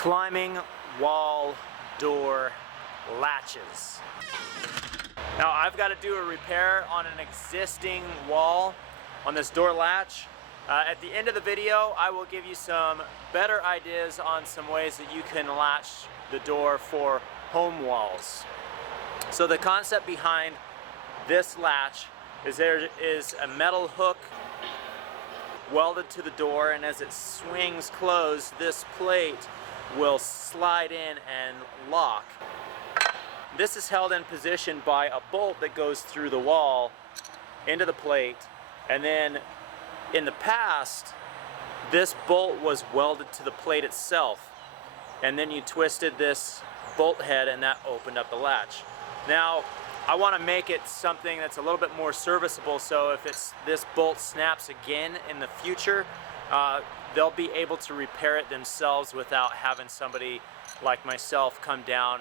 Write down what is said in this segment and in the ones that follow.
climbing wall door latches. Now I've got to do a repair on an existing wall on this door latch. At the end of the video, I will give you some better ideas on some ways that you can latch the door for home walls. So the concept behind this latch is there is a metal hook welded to the door, and as it swings closed, this plate will slide in and lock. This is held in position by a bolt that goes through the wall into the plate, and then in the past this bolt was welded to the plate itself, and then you twisted this bolt head and that opened up the latch. Now I want to make it something that's a little bit more serviceable, so if this bolt snaps again in the future, they'll be able to repair it themselves without having somebody like myself come down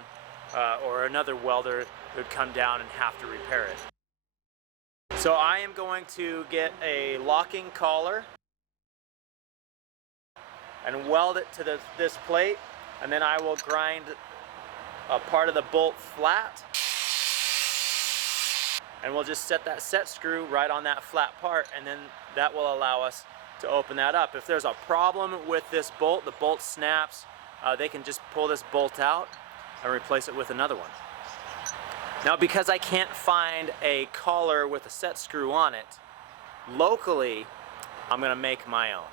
or another welder who'd come down and have to repair it. So I am going to get a locking collar and weld it to this plate, and then I will grind a part of the bolt flat, and we'll just set that set screw right on that flat part, and then that will allow us to open that up. If there's a problem with this bolt, the bolt snaps, they can just pull this bolt out and replace it with another one. Now, because I can't find a collar with a set screw on it, locally, I'm gonna make my own.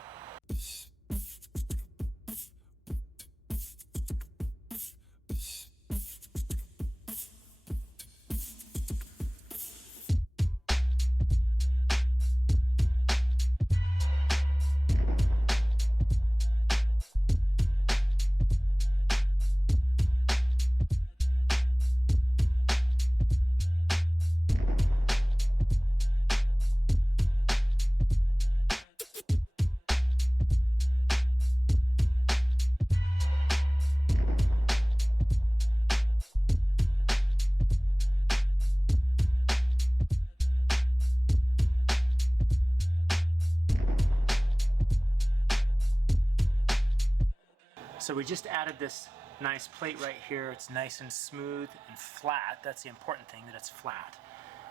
So we just added this nice plate right here. It's nice and smooth and flat. That's the important thing, that it's flat.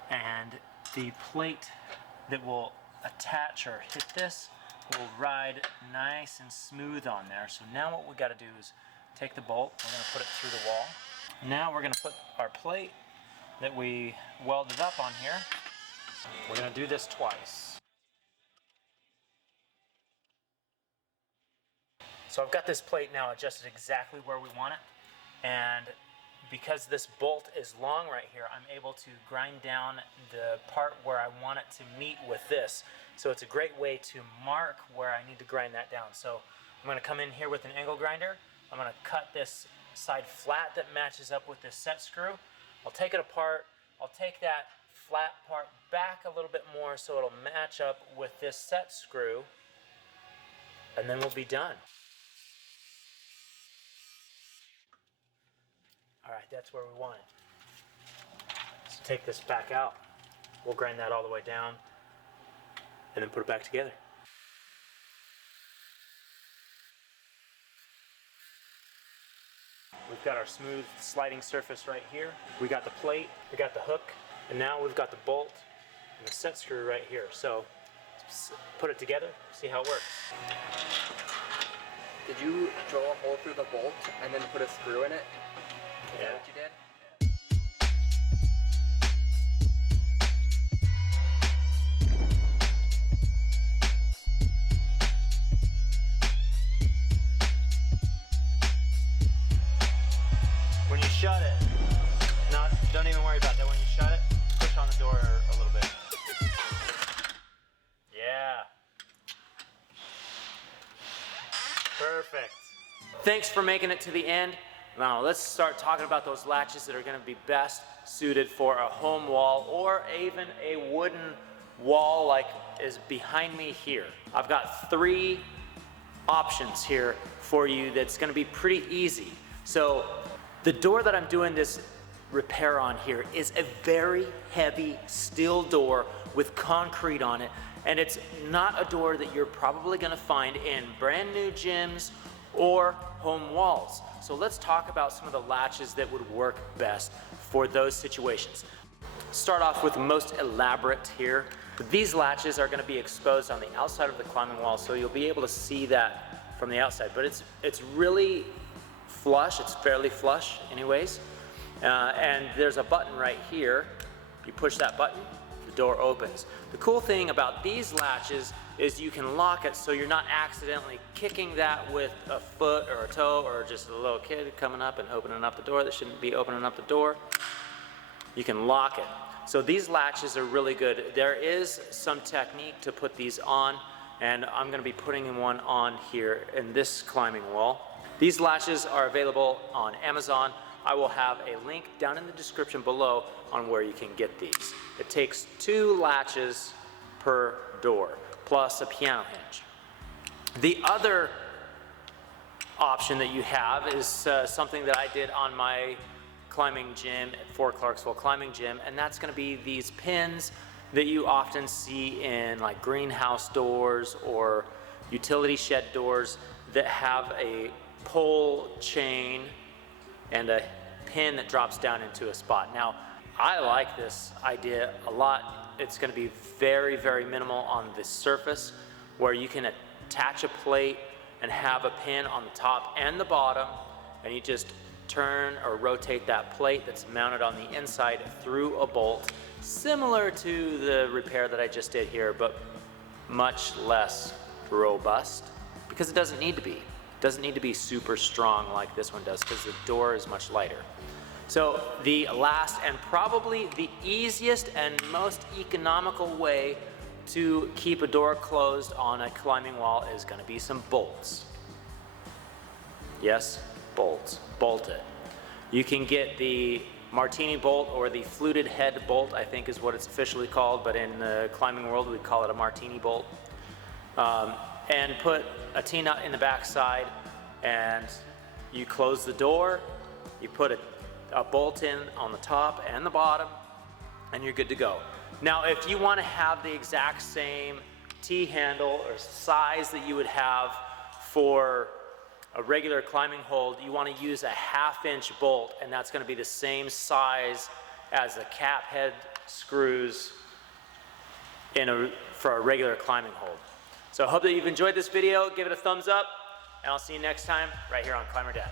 And the plate that will attach or hit this will ride nice and smooth on there. So now what we got to do is take the bolt, we're going to put it through the wall. Now we're going to put our plate that we welded up on here. We're going to do this twice. So I've got this plate now adjusted exactly where we want it, and because this bolt is long right here, I'm able to grind down the part where I want it to meet with this. So it's a great way to mark where I need to grind that down. So I'm going to come in here with an angle grinder. I'm going to cut this side flat that matches up with this set screw. I'll take it apart. I'll take that flat part back a little bit more so it'll match up with this set screw, and then we'll be done. All right, that's where we want it. So take this back out. We'll grind that all the way down and then put it back together. We've got our smooth sliding surface right here. We got the plate, we got the hook, and now we've got the bolt and the set screw right here. So put it together, see how it works. Did you drill a hole through the bolt and then put a screw in it? Is that what you did? When you shut it, don't even worry about that. When you shut it, push on the door a little bit. Yeah. Perfect. Thanks for making it to the end. Now let's start talking about those latches that are going to be best suited for a home wall or even a wooden wall like is behind me here. I've got 3 options here for you that's going to be pretty easy. So the door that I'm doing this repair on here is a very heavy steel door with concrete on it, and it's not a door that you're probably going to find in brand new gyms or home walls. So let's talk about some of the latches that would work best for those situations. Start off with the most elaborate here. These latches are going to be exposed on the outside of the climbing wall, so you'll be able to see that from the outside, but it's really flush, it's fairly flush anyways. And there's a button right here. You push that button, the door opens. The cool thing about these latches is you can lock it so you're not accidentally kicking that with a foot or a toe or just a little kid coming up and opening up the door that shouldn't be opening up the door. You can lock it. So these latches are really good. There is some technique to put these on, and I'm going to be putting one on here in this climbing wall. These latches are available on Amazon. I will have a link down in the description below on where you can get these. It takes 2 latches per door, plus a piano hinge. The other option that you have is something that I did on my climbing gym at Fort Clarksville Climbing Gym, and that's going to be these pins that you often see in like greenhouse doors or utility shed doors that have a pole chain and a pin that drops down into a spot. Now, I like this idea a lot. It's going to be very, very minimal on the surface, where you can attach a plate and have a pin on the top and the bottom, and you just turn or rotate that plate that's mounted on the inside through a bolt, similar to the repair that I just did here, but much less robust, because it doesn't need to be. It doesn't need to be super strong like this one does, because the door is much lighter. So the last and probably the easiest and most economical way to keep a door closed on a climbing wall is going to be some bolts. Yes, bolts. Bolt it. You can get the martini bolt or the fluted head bolt, I think is what it's officially called, but in the climbing world we call it a martini bolt. And put a T-nut in the back side, and you close the door, you put a bolt in on the top and the bottom, and you're good to go. Now, if you want to have the exact same T-handle or size that you would have for a regular climbing hold, you want to use a 1/2-inch bolt, and that's going to be the same size as the cap head screws for a regular climbing hold. So I hope that you've enjoyed this video. Give it a thumbs up, and I'll see you next time right here on Climber Dad.